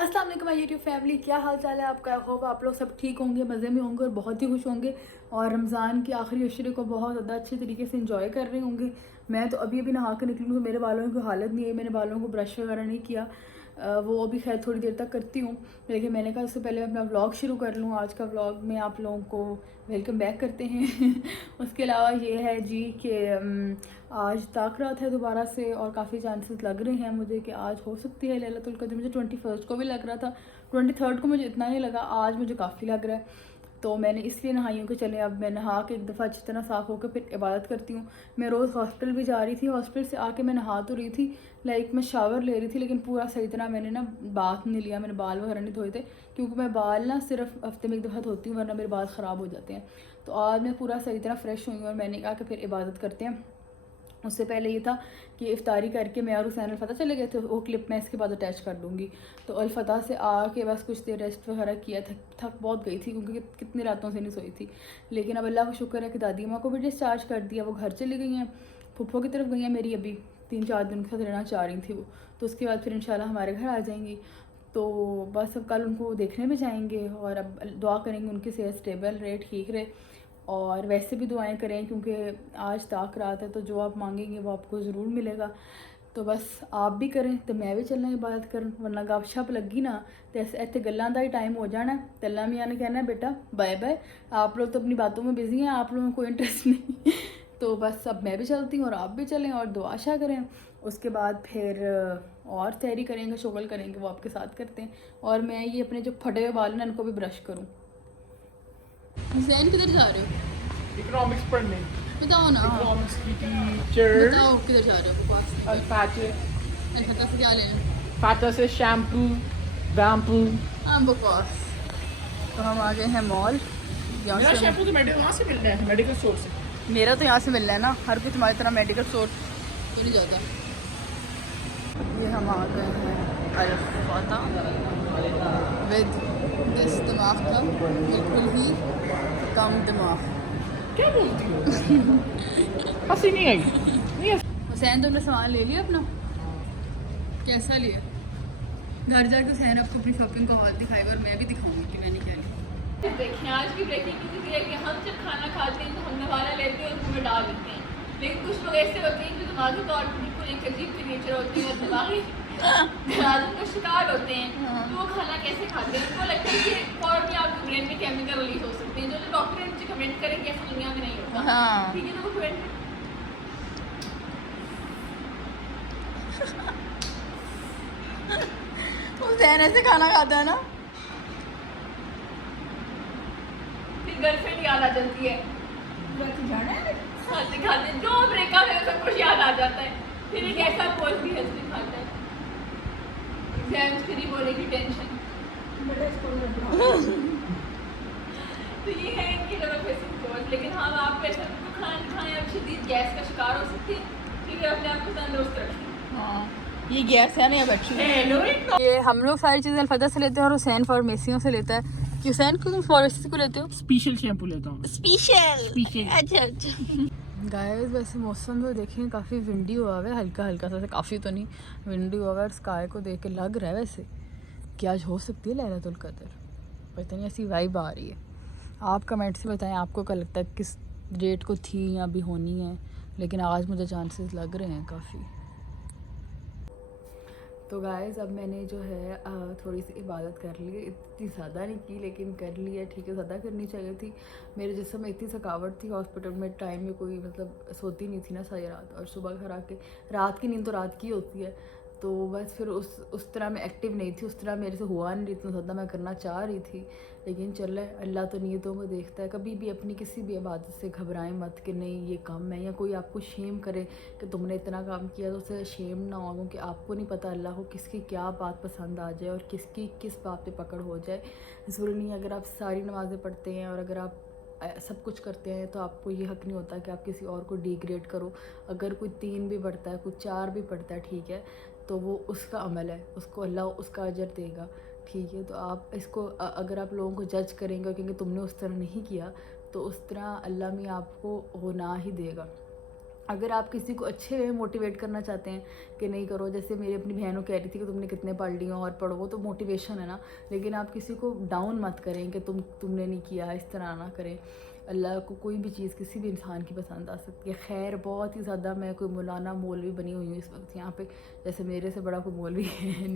अस्सलाम वालेकुम my YouTube family, क्या हाल चाल है आपका। आई होप आप लोग सब ठीक होंगे, मज़े में होंगे और बहुत ही खुश होंगे और रमज़ान के आखिरी अशरे को बहुत ज़्यादा अच्छे तरीके से इंजॉय कर रहे होंगे। मैं तो अभी अभी नहा कर निकली हूँ तो मेरे बालों की कोई हालत नहीं है, मैंने बालों को ब्रश वगैरह नहीं किया। वो अभी खैर थोड़ी देर तक करती हूँ, लेकिन मैंने कहा उससे पहले अपना व्लॉग शुरू कर लूँ। आज का व्लॉग में आप लोगों को वेलकम बैक करते हैं। उसके अलावा ये है जी कि आज ताक रात है दोबारा से और काफ़ी चांसेस लग रहे हैं मुझे कि आज हो सकती है लैलतुल कद्र। मुझे 21 को भी लग रहा था, 23 को मुझे इतना नहीं लगा, आज मुझे काफ़ी लग रहा है। तो मैंने इसलिए नहाई हूँ कि चले अब मैं नहा के एक दफ़ा अच्छी तरह साफ़ होकर फिर इबादत करती हूँ। मैं रोज़ हॉस्पिटल भी जा रही थी, हॉस्पिटल से आके मैं नहा तो रही थी, लाइक मैं शावर ले रही थी, लेकिन पूरा सही तरह मैंने ना बाथ नहीं लिया, मैंने बाल वगैरह नहीं धोए थे, क्योंकि मैं बाल ना सिर्फ हफ्ते में एक दफ़ा धोती हूँ वरना मेरे बाल ख़राब हो जाते हैं। तो आज मैं पूरा सही तरह फ्रेश हुई हूँ और मैंने कहा कि फिर इबादत करते हैं। उससे पहले ये था कि इफ्तारी करके मैं और हुसैन अलफ़तह चले गए थे, वो क्लिप मैं इसके बाद अटैच कर दूँगी। तो अलफ़तह से आके बस कुछ देर रेस्ट वगैरह किया, थक बहुत गई थी क्योंकि कितनी रातों से नहीं सोई थी। लेकिन अब अल्लाह का शुक्र है कि दादी माँ को भी डिस्चार्ज कर दिया, वो घर चली गई हैं, फूफो की तरफ गई हैं मेरी, अभी 3-4 दिन के साथ रहना चाह रही थी वो। तो उसके बाद फिर इंशाल्लाह हमारे घर आ जाएंगी। तो बस अब कल उनको देखने में जाएंगे और अब दुआ करेंगे उनकी सेहत स्टेबल रहे, ठीक रहे। और वैसे भी दुआएं करें क्योंकि आज ताक रात है, तो जो आप मांगेंगे वो आपको ज़रूर मिलेगा। तो बस आप भी करें तो मैं भी चलना इबादत करन, वरना गपशप लगी ना तो इतने गल्लां दा ही टाइम हो जाना। तो अल्लाह मियाँ ने कहना है बेटा बाय बाय, आप लोग तो अपनी बातों में बिजी हैं, आप लोगों को कोई इंटरेस्ट नहीं। तो बस अब मैं भी चलती हूँ और आप भी चलें और दुआ आशा करें। उसके बाद फिर और तैयारी करेंगे, शुगल करेंगे, वो आपके साथ करते हैं। और मैं ये अपने जो फटे हुए बाल हैं इनको भी ब्रश करूँ। हुसैन किधर जा रहे हो? इकोनॉमिक्स पढ़ने। बताओ ना। इकोनॉमिक्स की टीचर बताओ किधर जा रहे हो, बकवास नहीं करो। अल्फातिह। अलफतह से क्या लेना? फाता से शैम्पू वैम्पू। हाँ बकवास। तो हम आ गए हैं मॉल। यहाँ मेरा से शैम्पू तो वहाँ से मिलना है, मेडिकल स्टोर से। मेरा तो यहाँ से मिल रहा है ना, हर कोई तुम्हारी तरह मेडिकल स्टोर तो नहीं जाता। ये हम आ गए हैं अलफतह विद दिस दिमाग कम, बिल्कुल ही कम दिमाग। क्या बोलती हो? हंसी नहीं आई। नहीं हुसैन तुमने सामान ले लिया अपना? कैसा लिया? घर जाके हुसैन आपको अपनी शॉपिंग का हॉल दिखाएगा और मैं भी दिखाऊंगी कि मैंने क्या लिया। देखें आज की ब्रेकिंग न्यूज़ ये है कि हम जब खाना खाते हैं तो हम नवाला लेते हैं और मुँह में डाल देते हैं, लेकिन कुछ लोग ऐसे होते हैं जो दिमागी तौर पर बिल्कुल एक अजीब सी नेचर होती है और दिमागी तनाज़ुन का शिकार होते हैं। तो वो खाना कैसे खाते हैं, उनको लगता है कि और भी आपके ब्रेन में केमिकल रिलीज हो सकते हैं, जो डॉक्टर मुझे कमेंट करें कि ऐसी दुनिया में नहीं होता। हाँ ठीक है, तो वो कमेंट हुसैन ऐसे खाना खाता है ना। फिर गर्लफ्रेंड याद आ जाती है, खाते खाते जो ब्रेकअप है सब कुछ याद आ जाता है। फिर एक ऐसा कोच भी है जो खाता है एग्जाम्स फ्री होने की टेंशन। तो ये है इनकी डबल फेसिंग कोच। लेकिन हाँ, आप ऐसा तो खाना खाएं, आप शदीद गैस का शिकार हो सकते हैं। ठीक है, अपने आप को तंदुरुस्त रखें। हाँ ये गैस है ना बच्ची। हेलो, ये हम लोग सारी चीज़ें अलफतह से लेते हैं और हुसैन फार्मेसियों से लेता है। कि हुसैन को तुम फार्मेसी को लेते हो? स्पेशल शैम्पू लेता हूँ। स्पेशल। अच्छा अच्छा। गाइस वैसे मौसम तो देखें काफ़ी विंडी हुआ हुआ है, हल्का हल्का सा, काफ़ी तो नहीं, विंडी हुआ हुआ है। स्काई को देख के लग रहा है वैसे कि आज हो सकती है लैलतुल कद्र, पता नहीं ऐसी वाइब आ रही है। आप कमेंट से बताएं आपको क्या लगता है किस डेट को थी या अभी होनी है, लेकिन आज मुझे चांसेस लग रहे हैं काफ़ी। तो गाइस अब मैंने जो है थोड़ी सी इबादत कर ली है, इतनी ज़्यादा नहीं की लेकिन कर ली है, ठीक है, ज़्यादा करनी चाहिए थी। मेरे जिस्म में इतनी थकावट थी, हॉस्पिटल में टाइम में कोई मतलब सोती नहीं थी ना सारी रात, और सुबह घर आके रात की नींद तो रात की होती है, तो बस फिर उस तरह मैं एक्टिव नहीं थी, उस तरह मेरे से हुआ नहीं इतना ज़्यादा मैं करना चाह रही थी। लेकिन चल अल्लाह तो नीयतों को देखता है। कभी भी अपनी किसी भी इबादत से घबराएं मत कि नहीं ये कम है, या कोई आपको शेम करे कि तुमने इतना काम किया तो उससे शेम ना हो, क्योंकि आपको नहीं पता अल्लाह को किसकी क्या बात पसंद आ जाए और किसकी किस बात पे पकड़ हो जाए। ज़रूरी नहीं अगर आप सारी नमाज़ें पढ़ते हैं और अगर आप सब कुछ करते हैं तो आपको ये हक़ नहीं होता कि आप किसी और को डिग्रेड करो। अगर कोई 3 भी पढ़ता है, कोई 4 भी पढ़ता है, ठीक है, तो वो उसका अमल है, उसको अल्लाह उसका अजर देगा, ठीक है। तो आप इसको अगर आप लोगों को जज करेंगे क्योंकि तुमने उस तरह नहीं किया, तो उस तरह अल्लाह में आपको होना ही देगा। अगर आप किसी को अच्छे वे मोटिवेट करना चाहते हैं कि नहीं करो, जैसे मेरी अपनी बहनों कह रही थी कि तुमने कितने पढ़ लियो और पढ़ो, वो तो मोटिवेशन है ना, लेकिन आप किसी को डाउन मत करें कि तुमने नहीं किया, इस तरह ना करें। अल्लाह को कोई भी चीज़ किसी भी इंसान की पसंद आ सकती है। खैर बहुत ही ज़्यादा मैं कोई मौलाना मौलवी बनी हुई हूँ इस वक्त यहाँ पे, जैसे मेरे से बड़ा कोई मौलवी है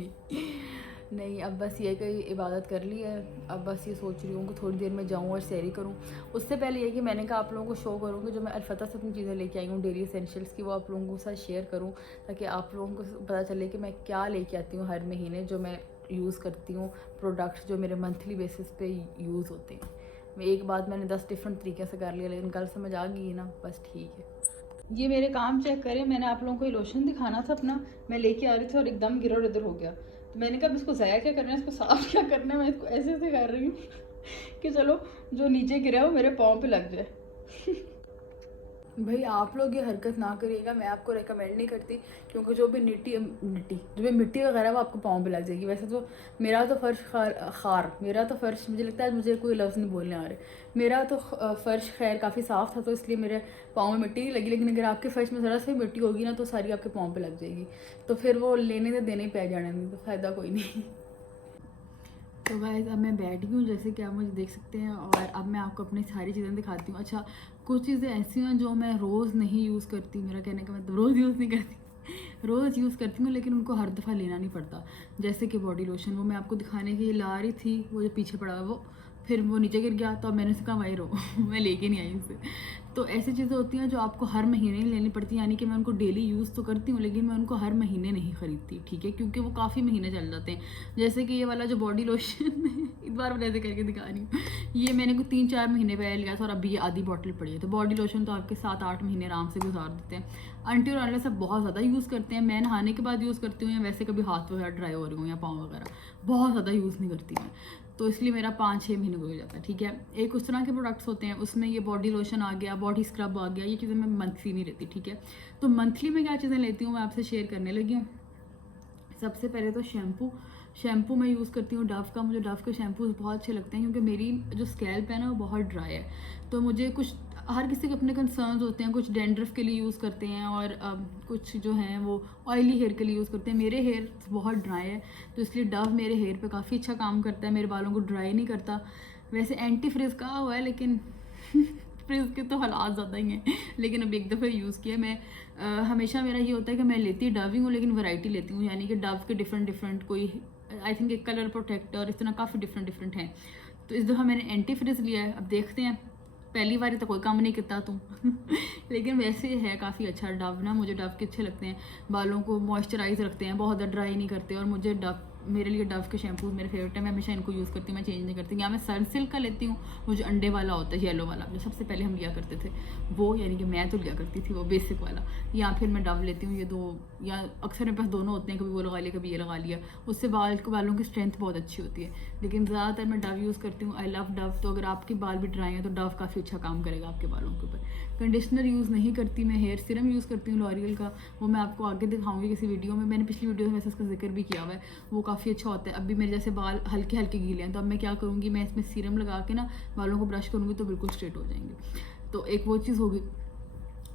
नहीं। अब बस ये कि इबादत कर ली है, अब बस ये सोच रही हूँ कि थोड़ी देर में जाऊँ और सैरी करूँ। उससे पहले ये कि मैंने कहा आप लोगों को शो करूँ कि जो मैं अलफता से अपनी चीज़ें लेके आई हूँ डेली एसेंशियल्स की, वो आप लोगों के साथ शेयर करूँ, ताकि आप लोगों को पता चले कि मैं क्या लेके आती हूँ हर महीने, जो मैं यूज़ करती हूँ प्रोडक्ट्स जो मेरे मंथली बेसिस पे यूज़ होते हैं। मैं एक बात मैंने 10 डिफरेंट तरीके से कर लिया, लेकिन कल समझ आ गई ना, बस ठीक है। ये मेरे काम चेक करें, मैंने आप लोगों को ये लोशन दिखाना था अपना, मैं लेके आ रही थी और एकदम गिरा और इधर हो गया। तो मैंने कहा इसको ज़ाया क्या करना है, इसको साफ क्या करना है, मैं इसको ऐसे ऐसे कर रही हूँ कि चलो जो नीचे गिरा है वो मेरे पाँव पे लग जाए। भाई आप लोग ये हरकत ना करिएगा, मैं आपको रेकमेंड नहीं करती, क्योंकि जो भी जो भी मिट्टी वगैरह वो आपको पाँव पे लग जाएगी। वैसे तो मेरा तो फर्श मुझे लगता है, मुझे कोई लफ्ज़ नहीं बोलने आ रहे, मेरा तो फ़र्श खैर काफ़ी साफ़ था, तो इसलिए मेरे पाँव में मिट्टी नहीं लगी। लेकिन अगर आपके फ़र्श में ज़रा सी मिट्टी होगी ना, तो सारी आपके पाँव पे लग जाएगी, तो फिर वो लेने से देने पे जाने में तो फ़ायदा कोई नहीं। तो गाइस अब मैं बैठ गई हूँ, जैसे कि आप मुझे देख सकते हैं, और अब मैं आपको अपनी सारी चीज़ें दिखाती हूँ। अच्छा, कुछ चीज़ें ऐसी हैं जो मैं रोज़ नहीं यूज़ करती, मेरा कहने का मतलब रोज़ यूज़ नहीं करती, रोज़ यूज़ करती हूँ, लेकिन उनको हर दफ़ा लेना नहीं पड़ता। जैसे कि बॉडी लोशन, वो मैं आपको दिखाने के लिए ला रही थी, वो जो पीछे पड़ा हुआ वो, फिर वो नीचे गिर गया, तो अब मैंने उससे कहा वही रहो मैं लेके नहीं आई उसे। तो ऐसी चीज़ें होती हैं जो आपको हर महीने लेनी पड़ती हैं, यानी कि मैं उनको डेली यूज़ तो करती हूँ, लेकिन मैं उनको हर महीने नहीं ख़रीदती, ठीक है, क्योंकि वो काफ़ी महीने चल जाते हैं। जैसे कि ये वाला जो बॉडी लोशन एक बार मैं ऐसे करके दिखा रही हूँ, ये मैंने को 3-4 महीने पहले लिया था और अभी ये आधी बॉटल पड़ी है। तो बॉडी लोशन तो आपके 7-8 महीने आराम से गुजार देते हैं। आंटी और अंकल सब बहुत ज़्यादा यूज़ करते हैं, मैं नहाने के बाद यूज़ करती हूँ, या वैसे कभी हाथ वगैरह ड्राई हो रही हूँ या पाँव वगैरह, बहुत ज़्यादा यूज़ नहीं करती मैं, तो इसलिए मेरा 5-6 महीने हो जाता है, ठीक है। एक उस तरह के प्रोडक्ट्स होते हैं, उसमें ये बॉडी लोशन आ गया, बॉडी स्क्रब आ गया, ये चीज़ें मैं मंथली नहीं लेती, ठीक है। तो मंथली में क्या चीज़ें लेती हूँ मैं आपसे शेयर करने लगी हूँ। सबसे पहले तो शैम्पू मैं यूज़ करती हूँ डव का, मुझे डव के शैम्पूज़ बहुत अच्छे लगते हैं, क्योंकि मेरी जो स्कैल्प है ना वो बहुत ड्राई है। तो मुझे हर किसी के अपने कंसर्न्स होते हैं, कुछ डैंड्रफ के लिए यूज़ करते हैं और कुछ जो हैं वो ऑयली हेयर के लिए यूज़ करते हैं। मेरे हेयर बहुत ड्राई है, तो इसलिए डव मेरे हेयर पे काफ़ी अच्छा काम करता है, मेरे बालों को ड्राई नहीं करता। वैसे एंटी फ्रिज कहा हुआ है, लेकिन फ्रिज के तो हालात ज़्यादा ही हैं, लेकिन अब एक दफ़ा यूज़ किया मैं। हमेशा मेरा ये होता है कि मैं लेती डव ही हूँ, लेकिन वैरायटी लेती हूँ, यानी कि डव के डिफरेंट कोई आई थिंक एक कलर प्रोटेक्टर, इस तरह काफ़ी डिफरेंट हैं। तो इस दफ़ा मैंने एंटी फ्रिज लिया है, अब देखते हैं, पहली बार तो कोई काम नहीं करता तुम लेकिन वैसे है काफ़ी अच्छा डव ना, मुझे डव के अच्छे लगते हैं, बालों को मॉइस्चराइज रखते हैं, बहुत ज़्यादा ड्राई नहीं करते, और मुझे मेरे लिए डव के शैम्पू मेरे फेवरेट है, मैं हमेशा इनको यूज़ करती हूँ, मैं चेंज नहीं करती। या मैं सनसिल्क का लेती हूँ, वो जो अंडे वाला होता है, येलो वाला, जो सबसे पहले हम लिया करते थे वो, यानी कि मैं तो लिया करती थी वो बेसिक वाला, या फिर मैं डव लेती हूँ। ये दो, या अक्सर मेरे पास दोनों होते हैं, कभी वो लगा लिया कभी ये लगा लिया, उससे बालों की स्ट्रेंथ बहुत अच्छी होती है, लेकिन ज़्यादातर मैं डव यूज़ करती हूँ। I love Dove. तो अगर आपके बाल भी ड्राई हैं तो डव काफ़ी अच्छा काम करेगा आपके बालों के ऊपर। कंडीशनर यूज़ नहीं करती मैं, हेयर सीरम यूज़ करती हूँ लॉरियल का, वो मैं आपको आगे दिखाऊंगी किसी वीडियो में, मैंने पिछली वीडियो में वैसे उसका जिक्र भी किया हुआ है, वो काफ़ी अच्छा होता है। अभी मेरे जैसे बाल हल्के हल्के गीले हैं, तो अब मैं क्या करूँगी, मैं इसमें सीरम लगा के ना बालों को ब्रश करूँगी तो बिल्कुल स्ट्रेट हो जाएंगे। तो एक वो चीज़ होगी।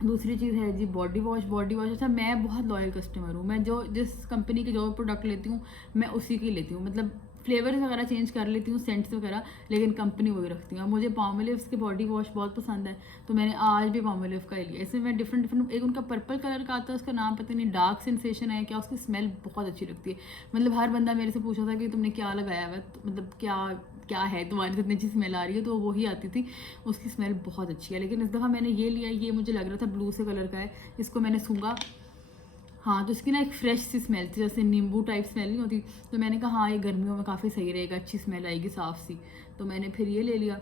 दूसरी चीज़ है जी बॉडी वॉश। अच्छा, मैं बहुत लॉयल कस्टमर हूँ, मैं जिस कंपनी के जो प्रोडक्ट लेती हूँ मैं उसी की लेती हूँ, मतलब फ्लेवर्स वगैरह चेंज कर लेती हूँ, सेंट्स वगैरह, लेकिन कंपनी वही रखती हूँ। मुझे पामोलिव्स के बॉडी वॉश बहुत पसंद है, तो मैंने आज भी पामोलिव का ही लिया। इसमें मैं डिफरेंट एक उनका पर्पल कलर का आता है, उसका नाम पता नहीं, डार्क सेंसेशन है क्या, उसकी स्मेल बहुत अच्छी लगती है। मतलब हर बंदा मेरे से पूछा था कि तुमने क्या लगाया हुआ है, तो मतलब क्या है तुम्हारी से इतनी अच्छी स्मेल आ रही है, तो वही आती थी, उसकी स्मेल बहुत अच्छी है। लेकिन इस दफ़ा मैंने ये लिया, ये मुझे लग रहा था ब्लू से कलर का है, इसको मैंने सूंघा, हाँ, तो इसकी ना एक फ्रेश सी स्मेल थी, जैसे नींबू टाइप स्मेल नहीं होती, तो मैंने कहा हाँ ये गर्मियों में काफ़ी सही रहेगा, अच्छी स्मेल आएगी साफ़ सी, तो मैंने फिर ये ले लिया।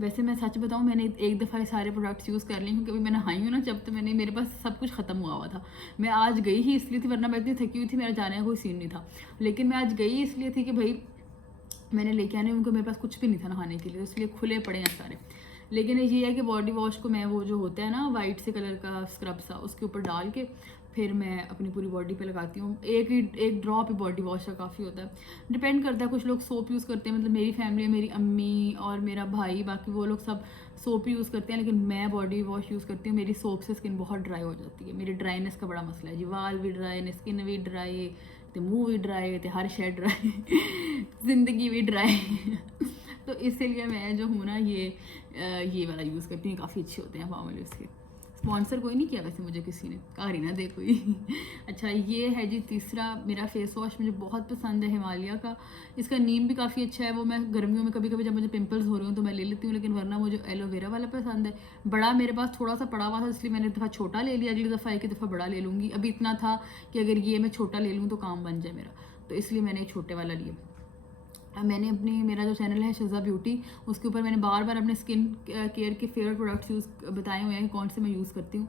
वैसे मैं सच बताऊँ, मैंने एक दफ़ा ये सारे प्रोडक्ट्स यूज़ कर लिए, क्योंकि अभी मैं नहाई हूँ ना जब, तो मेरे पास सब कुछ ख़त्म हुआ था। मैं आज गई ही इसलिए थी, वरना मैं इतनी थकी हुई थी, मेरा जाने का कोई सीन नहीं था, लेकिन मैं आज गई इसलिए थी कि भाई मैंने लेके आने, उनको मेरे पास कुछ भी नहीं था नहाने के लिए, इसलिए खुले पड़े हैं सारे। लेकिन ये है कि बॉडी वॉश को मैं वो जो होता है ना वाइट से कलर का स्क्रब सा, उसके ऊपर डाल के फिर मैं अपनी पूरी बॉडी पे लगाती हूँ। एक ड्रॉप ही बॉडी वॉश का काफ़ी होता है, डिपेंड करता है। कुछ लोग सोप यूज़ करते हैं, मतलब मेरी फैमिली, मेरी अम्मी और मेरा भाई, बाकी वो लोग सब सोप यूज़ करते हैं, लेकिन मैं बॉडी वॉश यूज़ करती हूँ। मेरी सोप से स्किन बहुत ड्राई हो जाती है, मेरी ड्राइनेस का बड़ा मसला है जी। वाल भी ड्राई ने, स्किन भी ड्राई, तो मुँह भी ड्राई, तो हर शे ड्राई ज़िंदगी भी ड्राई तो इसीलिए मैं जो हूँ ना ये वाला यूज़ करती हूँ, काफ़ी अच्छे होते हैं पामोलिव के। स्पॉन्सर कोई नहीं किया वैसे मुझे किसी ने, कहा ही ना दे कोई अच्छा ये है जी तीसरा मेरा फेस वॉश, मुझे बहुत पसंद है हिमालय का। इसका नीम भी काफ़ी अच्छा है, वो मैं गर्मियों में कभी कभी जब मुझे पिंपल्स हो रहे हो तो मैं ले लेती हूँ, लेकिन वरना मुझे एलोवेरा वाला पसंद है। बड़ा मेरे पास थोड़ा सा पड़ा हुआ था, इसलिए मैंने दफ़ा छोटा ले लिया, अगली दफ़ा एक दफ़ा बड़ा ले लूँगी। अभी इतना था कि अगर ये मैं छोटा ले लूँ तो काम बन जाए मेरा, तो इसलिए मैंने एक छोटे वाला लिया। मैंने मेरा जो चैनल है शज़ा ब्यूटी, उसके ऊपर मैंने बार बार अपने स्किन केयर के फेवरेट प्रोडक्ट्स बताए हुए हैं कौन से मैं यूज़ करती हूँ,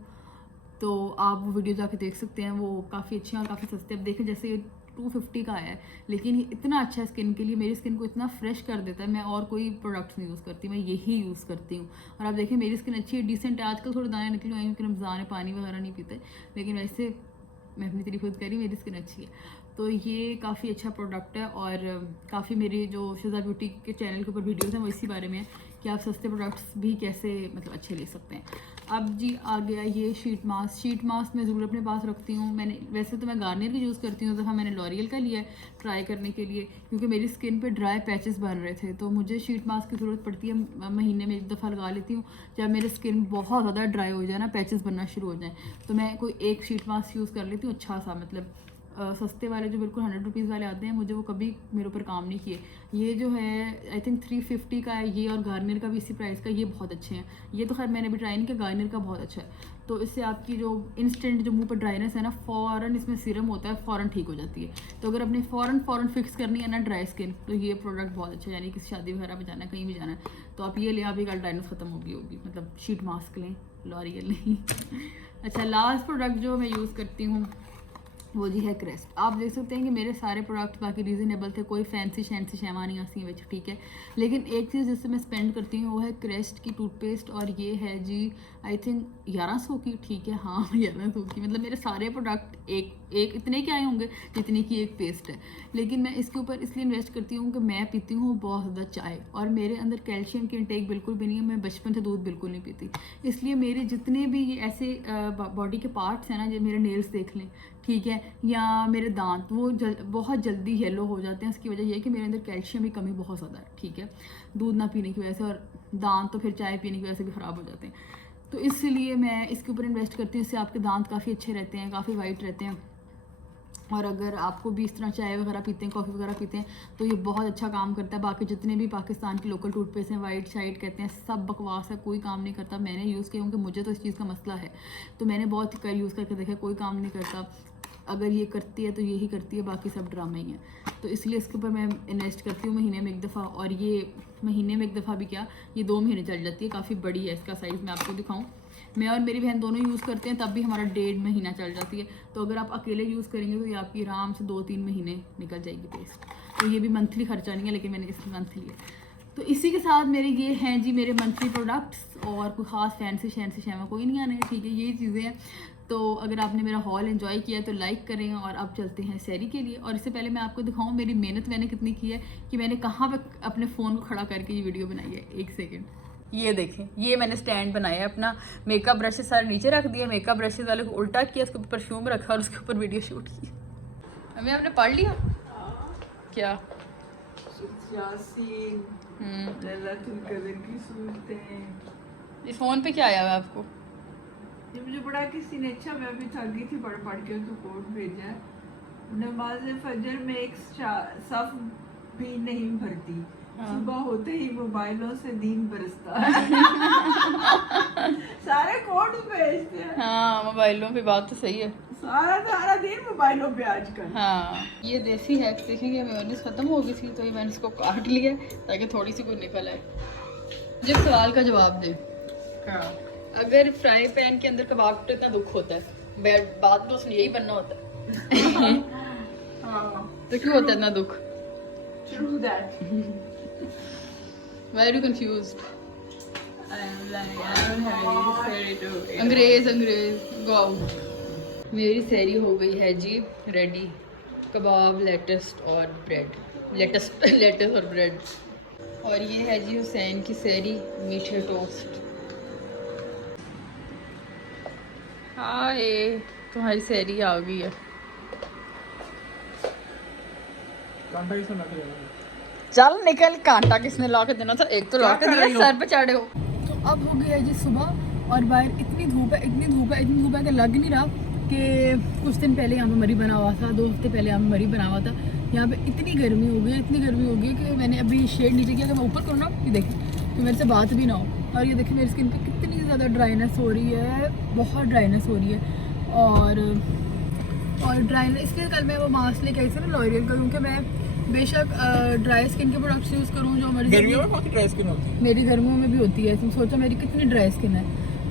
तो आप वो वीडियो जाके देख सकते हैं। वो काफ़ी अच्छे हैं और काफ़ी सस्ते। अब देखें जैसे ये 250 का आया है, लेकिन ये इतना अच्छा है स्किन के लिए, मेरी स्किन को इतना फ्रेश कर देता है। मैं और कोई प्रोडक्ट्स नहीं यूज़ करती, मैं यही यूज़ करती हूँ। और आप देखें मेरी स्किन अच्छी है, डिसेंट है। आजकल थोड़े दाने निकले हुए हैं क्योंकि रमज़ान है, पानी वगैरह नहीं पीते, लेकिन वैसे मैं अपनी तारीफ खुद करी, मेरी स्किन अच्छी है। तो ये काफ़ी अच्छा प्रोडक्ट है और काफ़ी मेरी जो शज़ा ब्यूटी के चैनल के ऊपर वीडियोस हैं वो इसी बारे में है कि आप सस्ते प्रोडक्ट्स भी कैसे मतलब अच्छे ले सकते हैं। अब जी आ गया ये शीट मास्क मैं ज़रूर अपने पास रखती हूँ। मैंने वैसे तो मैं गार्नियर का यूज़ करती हूँ, दफ़ा मैंने लॉरियल का लिया है ट्राई करने के लिए, क्योंकि मेरी स्किन पे ड्राई पैचेस बन रहे थे, तो मुझे शीट मास्क की ज़रूरत पड़ती है। महीने में एक दफ़ा लगा लेती हूँ जब मेरी स्किन बहुत ज़्यादा ड्राई हो जाए ना, पैचेस बनना शुरू हो जाए, तो मैं कोई एक शीट मास्क यूज़ कर लेती हूँ अच्छा सा। मतलब सस्ते वाले जो बिल्कुल 100 रुपीज़ वाले आते हैं, मुझे वो कभी मेरे ऊपर काम नहीं किए। ये जो है आई थिंक 350 का है ये, और गार्नियर का भी इसी प्राइस का, ये बहुत अच्छे हैं। ये तो खैर मैंने भी ट्राई नहीं किया, गार्नियर का बहुत अच्छा है। तो इससे आपकी जो इंस्टेंट जो मुंह पर ड्राइनेस है ना, फ़ौरन इसमें सीरम होता है, फ़ौरन ठीक हो जाती है। तो अगर अपने फ़ौरन फिक्स करनी है ना ड्राई स्किन, तो ये प्रोडक्ट बहुत अच्छा है। यानी किसी शादी वगैरह में जाना है, कहीं भी जाना है, तो आप ये लें, आपकी कल ड्राइनेस ख़त्म होगी। मतलब शीट मास्क लें, लॉरियल नहीं अच्छा लास्ट प्रोडक्ट जो मैं यूज़ करती हूँ वो जी है क्रेस्ट। आप देख सकते हैं कि मेरे सारे प्रोडक्ट बाकी रीज़नेबल थे, कोई फैंसी शेवा नहीं आती है विच, ठीक है। लेकिन एक चीज़ जिससे मैं स्पेंड करती हूँ वो है क्रेस्ट की टूथपेस्ट, और ये है जी आई थिंक 1100 की, ठीक है, हाँ 1100 की। मतलब मेरे सारे प्रोडक्ट एक इतने के आए होंगे जितने की एक पेस्ट है, लेकिन मैं इसके ऊपर इसलिए इन्वेस्ट करती हूँ कि मैं पीती हूँ बहुत ज़्यादा चाय, और मेरे अंदर कैल्शियम की इंटेक बिल्कुल भी नहीं है। मैं बचपन से दूध बिल्कुल नहीं पीती, इसलिए मेरे जितने भी ये ऐसे बॉडी के पार्ट्स हैं ना, जो मेरे नेल्स देख लें, ठीक है, या मेरे दांत, वो बहुत जल्दी येलो हो जाते हैं। इसकी वजह यह है कि मेरे अंदर कैल्शियम की कमी बहुत ज़्यादा है, ठीक है, दूध ना पीने की वजह से, और दांत तो फिर चाय पीने की वजह से भी ख़राब हो जाते हैं। तो इसलिए मैं इसके ऊपर इन्वेस्ट करती हूँ, इससे आपके दांत काफ़ी अच्छे रहते हैं, काफ़ी वाइट रहते हैं। और अगर आपको भी इस तरह चाय वगैरह पीते हैं, कॉफ़ी वगैरह पीते हैं, तो ये बहुत अच्छा काम करता है। बाकी जितने भी पाकिस्तान के लोकल टूथपेस्ट हैं, वाइट शाइट कहते हैं, सब बकवास है, कोई काम नहीं करता। मैंने यूज़ किया क्योंकि मुझे तो इस चीज़ का मसला है, तो मैंने बहुत कर यूज़ करके देखा, कोई काम नहीं करता। अगर ये करती है तो यही करती है, बाकी सब ड्रामा ही है। तो इसलिए इसके ऊपर मैं इन्वेस्ट करती हूँ महीने में एक दफ़ा, और ये महीने में एक दफ़ा भी क्या, ये 2 महीने चल जाती है। काफ़ी बड़ी है इसका साइज़, मैं आपको दिखाऊँ। मैं और मेरी बहन दोनों यूज़ करते हैं, तब भी हमारा 1.5 महीना चल जाती है। तो अगर आप अकेले यूज़ करेंगे तो ये आपकी आराम से 2-3 महीने निकल जाएगी पेस्ट। तो ये भी मंथली खर्चा नहीं है, लेकिन मैंने इस मंथ लिया। तो इसी के साथ मेरे ये हैं जी मेरे मंथली प्रोडक्ट्स, और कोई ख़ास फैंसी शेवा कोई नहीं आने, ठीक है, ये चीज़ें हैं। तो अगर आपने मेरा हॉल एंजॉय किया तो लाइक करें, और अब चलते हैं सैरी के लिए। और इससे पहले मैं आपको दिखाऊं मेरी मेहनत मैंने कितनी की है, कि मैंने कहाँ पे अपने फ़ोन को खड़ा करके ये वीडियो बनाई है। एक सेकंड, ये देखें, ये मैंने स्टैंड बनाया है अपना। मेकअप ब्रशेस सारे नीचे रख दिए, मेकअप ब्रशेस वाले को उल्टा किया, उसके ऊपर परफ्यूम रखा और उसके ऊपर वीडियो शूट की। हमें आपने पढ़ लिया क्या? इस फ़ोन पे क्या आया हुआ आपको? ये मुझे बड़ा किसी ने, अच्छा मैं अभी थक गई थी पढ़ के, तो कोड भेजा है। नमाज फजर में एक सफ भी नहीं भरती, सुबह होते ही मोबाइलों से दीन बरसता है सारे कोड भेजते हैं। हाँ, मोबाइलों पे बात तो सही है, सारा दिन मोबाइलों पे आजकल। हाँ, ये देसी है। देखेंगे मेयोनीज ख़त्म हो गई थी, तो ये मैंने इसको काट लिया ताकि थोड़ी सी कोई निकल आए। जब सवाल का जवाब दे, अगर फ्राई पैन के अंदर कबाब तो इतना दुख होता है, बाद में उसने यही बनना होता है तो क्यों होता है इतना दुख? True that. Why are you confused? I'm very sorry to. अंग्रेज go out. मेरी सैरी हो गई है जी रेडी। कबाब, लेटस और ब्रेड, लेटस और ब्रेड। और ये है जी हुसैन की सैरी, मीठे टोस्ट। हाय, तुम्हारी सैरी आ गई है। चल निकल, कांटा किसने ला के देना था? एक तो ला के दिया, सर पे चढ़े हो। तो अब हो गई है जी सुबह और बाहर इतनी धूप है, इतनी धूप है, इतनी धूप है कि लग नहीं रहा कि कुछ दिन पहले यहाँ पे मरी बना हुआ था, 2 हफ्ते पहले यहाँ पे मरी बना हुआ था। यहाँ पे इतनी गर्मी हो गई, इतनी गर्मी हो गई कि मैंने अभी शेड नीचे किया कि मैं ऊपर करूँ ना, ये देखिए तो मेरे से बात भी ना हो। और ये देखिए मेरी स्किन पे कितनी ज़्यादा ड्राइनेस हो रही है, बहुत ड्राइनेस हो रही है। और ड्राइनेस इसलिए कल मैं वो मास्क लेके आई थी ना लॉरियल का, क्योंकि मैं बेशक ड्राई स्किन के प्रोडक्ट्स यूज़ करूँ जो मर्जी, गर्मियों में बहुत ड्राई स्किन होती है। मेरी गर्मियों में भी होती है। तुम सोचो मेरी कितनी ड्राई स्किन है,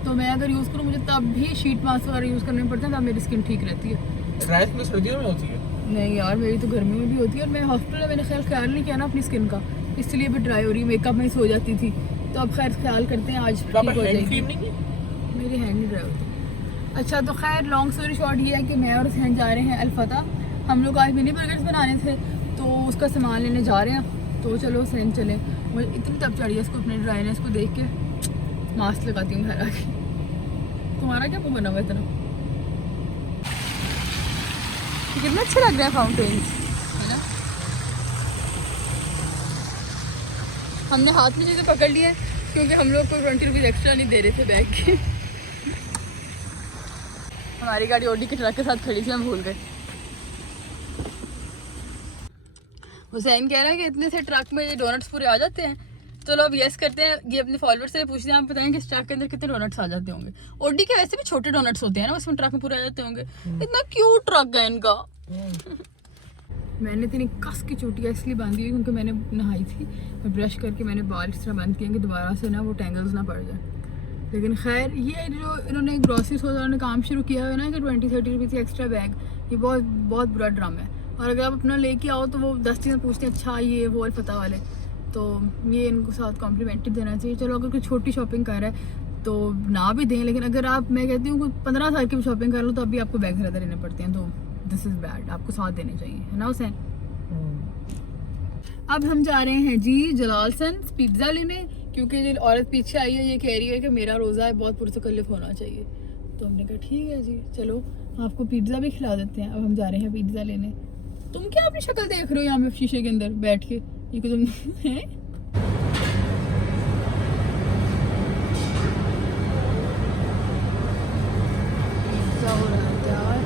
तो मैं अगर यूज़ करूँ मुझे तब भी शीट मास्क वगैरह यूज़ करने पड़ते हैं, तब मेरी स्किन ठीक रहती है। ड्राई स्किन सर्दियों में होती है। नहीं यार, मेरी तो गर्मी में भी होती है। और मैं हॉस्पिटल में मैंने ख्याल नहीं किया ना अपनी स्किन का, इसलिए भी ड्राई हो रही है। मेकअप में ही सो जाती थी, तो अब खैर ख्याल करते हैं, आज ठीक हो जाएगी। मेरी हैंड नहीं ड्राई होती। अच्छा तो खैर लॉन्ग स्टोरी शॉर्ट ये है कि मैं और सहन जा रहे हैं अलफता। हम लोग आज मिनी बर्गर्स बनाने थे तो उसका सामान लेने जा रहे हैं, तो चलो सहन चले। मुझे इतनी तब चढ़ी है इसको अपने ड्राइनेस को देख के। मास्क लगाती हूँ घर आके। तुम्हारा क्या मुँह बना हुआ है इतना? कितना अच्छा लग रहा है फाउंटेन्स, है ना? हमने हाथ में चीज़ें पकड़ ली है क्योंकि हम लोग को 20 रुपीज़ एक्स्ट्रा नहीं दे रहे थे बैग के। हमारी गाड़ी ऑडी के ट्रक के साथ खड़ी थी, हम भूल गए। हुसैन कह रहा है कि इतने से ट्रक में ये डोनट्स पूरे आ जाते हैं। चलो अब यस करते हैं, ये अपने फॉलोअर्स से पूछते हैं, आप बताएं कि इस ट्रक के अंदर कितने डोनट्स आ जाते होंगे। ऑडी के वैसे भी छोटे डोनट्स होते हैं ना, उसमें ट्रक में पूरे आ जाते होंगे। इतना क्यूट ट्रक है इनका। मैंने इतनी कस की चोटियाँ इसलिए बांधी हुई क्योंकि मैंने नहाई थी और ब्रश करके मैंने बाल इस तरह बंद किए कि दोबारा से ना वो टेंगल्स ना पड़ जाए। लेकिन खैर ये जो इन्होंने ग्रॉसरी स्टोर वालों ने काम शुरू किया है ना कि 20-30 रुपीज़ एक्स्ट्रा बैग, ये बहुत बहुत बुरा ड्रामा है। और अगर आप अपना लेके आओ तो वो 10 चीज़ें पूछते हैं, अच्छा ये वो अलफता वाले, तो ये इनको साथ कॉम्प्लीमेंट्री देना चाहिए। चलो अगर कोई छोटी शॉपिंग कर रहा है तो ना भी दें, लेकिन अगर आप, मैं कहती हूँ 15,000 की भी शॉपिंग कर लो तो अभी आपको बैग ज़्यादा लेने पड़ते हैं, तो दिस इज़ बैड। आपको साथ देने चाहिए, है ना हुसैन? अब हम जा रहे हैं जी जलाल सन पिज़्ज़ा लेने, क्योंकि जो औरत पीछे आई है ये कह रही है कि मेरा रोज़ा है बहुत पुरतकल्लिफ होना चाहिए। तो हमने कहा ठीक है जी, चलो आपको पिज़्ज़ा भी खिला देते हैं। अब हम जा रहे हैं पिज़्ज़ा लेने। तुम क्या अपनी शक्ल देख रहे हो यहाँ पे शीशे के अंदर बैठ के? ये कि तुम हैं? पिज़्ज़ा हो रहा है यार।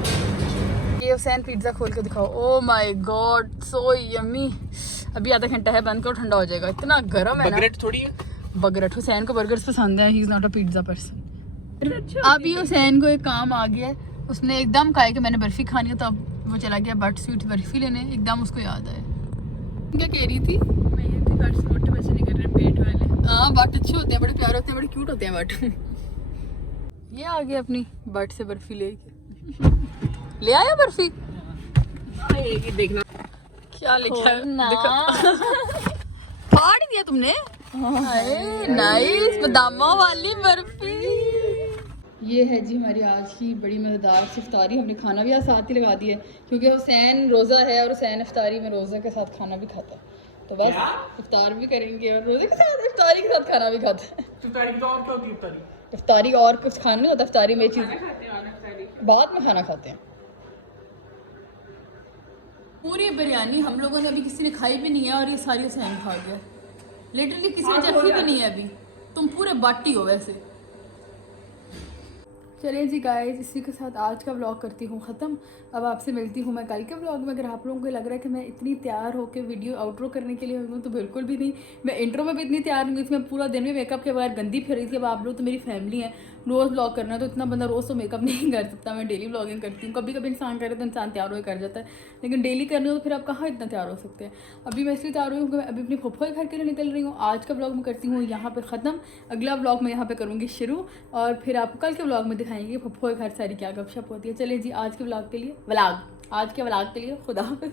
ये हुसैन पिज़्ज़ा खोल के दिखाओ। Oh my God, so yummy. अभी आधा घंटा है, बंद करो ठंडा हो जाएगा। इतना गर्म है ना। बगरेट थोड़ी है। बगरेट, हुसैन को बर्गर्स पसंद है, he is not a pizza person. अब ये हुसैन को एक काम आ गया है, उसने एकदम कहा कि मैंने बर्फ़ी खानी है, तो अब वो चला गया बट स्वीट बर्फ़ी लेने। एकदम उसको याद आया। क्या कह रही थी? मैं ये थी बट्स मोटे वैसे नहीं कर रहे, पेट वाले। हाँ बट अच्छे होते हैं, बड़े प्यारे होते हैं, बड़े क्यूट होते हैं बट। ये आ गया अपनी बट से बर्फ़ी लेके। ले आया बर्फ़ी? ये देखना क्या लिखा है। फाड़ दिया तुमने? नाइस, बादामों वाली बर्फ़ी। ये है जी हमारी आज की बड़ी मज़ेदार सी इफ्तारी। हमने खाना भी आज साथ ही लगा दिया है क्योंकि हुसैन रोज़ा है और हुसैन इफ्तारी में रोज़े के साथ खाना भी खाता है, तो बस इफ्तार भी करेंगे और रोज़े के साथ इफ्तारी के साथ खाना भी खाता है। इफ्तारी तो और क्या होती है? इफ्तारी इफ्तारी और कुछ खाना नहीं होता, इफ्तारी में चीज़ बाद में खाना खाते हैं। पूरी बिरयानी हम लोगों ने अभी किसी ने खाई भी नहीं है और ये सारी हुसैन खा गया। लिटरली किसी ने चखी भी नहीं है अभी। तुम पूरे बाटी हो वैसे। चलिए जी गाइस, इसी के साथ आज का व्लॉग करती हूँ ख़त्म। अब आपसे मिलती हूँ मैं कल के व्लॉग में। अगर आप लोगों को लग रहा है कि मैं इतनी तैयार होकर वीडियो आउटरो करने के लिए हुई हूँ तो बिल्कुल भी नहीं। मैं इंट्रो में भी इतनी तैयार नहीं हुई थी, मैं पूरा दिन में मेकअप के बगैर गंदी फिर रही थी। अब आप लोग तो मेरी फैमिली है, रोज़ व्लॉग करना है तो इतना बंदा रोज़ तो मेकअप नहीं कर सकता। मैं डेली व्लॉगिंग करती हूँ, कभी कभी इंसान करे तो इंसान तैयार होकर कर जाता है, लेकिन डेली करने हो तो फिर आप कहाँ इतना तैयार हो सकते हैं। अभी मैं इसलिए तैयार हुई हूँ कि मैं अभी अपनी फुफ्फो के घर के लिए निकल रही हूँ। आज का व्लॉग मैं करती हूँ यहाँ पे ख़त्म। अगला व्लॉग मैं यहाँ पे करूँगी शुरू और फिर आपको कल के व्लॉग में दिखाएंगे फुफ्फो के घर सारी क्या गपशप होती है। चलिए जी, आज के व्लॉग के लिए खुदा हाफ़िज़।